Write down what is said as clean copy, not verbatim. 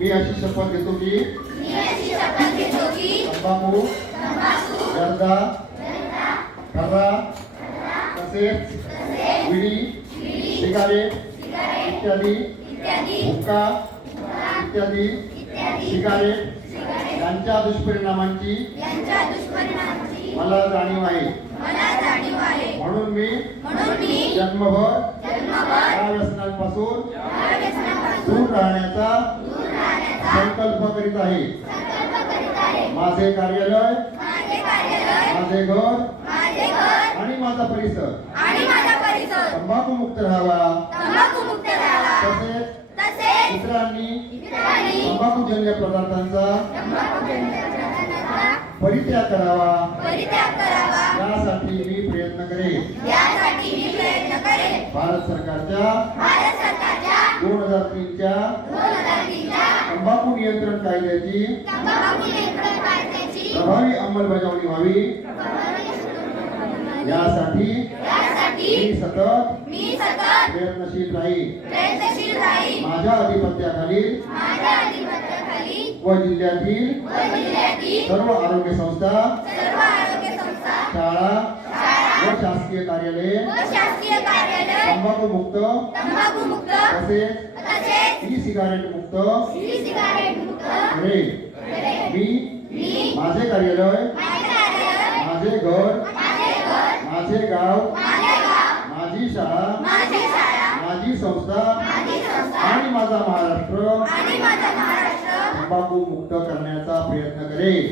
मी अशी शपथ घेतो की तंबाखू जर्दा खर्रा तसेच विडी सिगारेट इत्यादी हुक्का इत्यादी सिगारेट यांच्या दुष्परिणामांची मला जाणीव आहे। म्हणून मी जन्मभर या व्यसनांपासून दूर राहण्याचा संकल्प करीत आहे। माझे कार्यालय, माझे घर आणि माझा परिसर तंबाखू मुक्त राहावा, तसेच इतरांनी तंबाखूजन्य पदार्थांचा परित्याग करावा यासाठी मी प्रयत्न करेन। भारत सरकारच्या 2003 च्या तंबाखू नियंत्रण कायद्याची प्रभावी अंमलबजावणी व्हावी यासाठी मी सतत प्रयत्नशील राहील। माझ्या अधिपत्याखालील व जिल्ह्यातील सर्व आरोग्य संस्था, शाळा व शासकीय कार्यालये तंबाखू मुक्त तसेच ई सिगारेट मुक्त करेल। मी माझे कार्यालय, माझे घर, माझे गाव, माझी शाळा, माझी संस्था आणि माझा महाराष्ट्र तंबाखू मुक्त करण्याचा प्रयत्न करेल।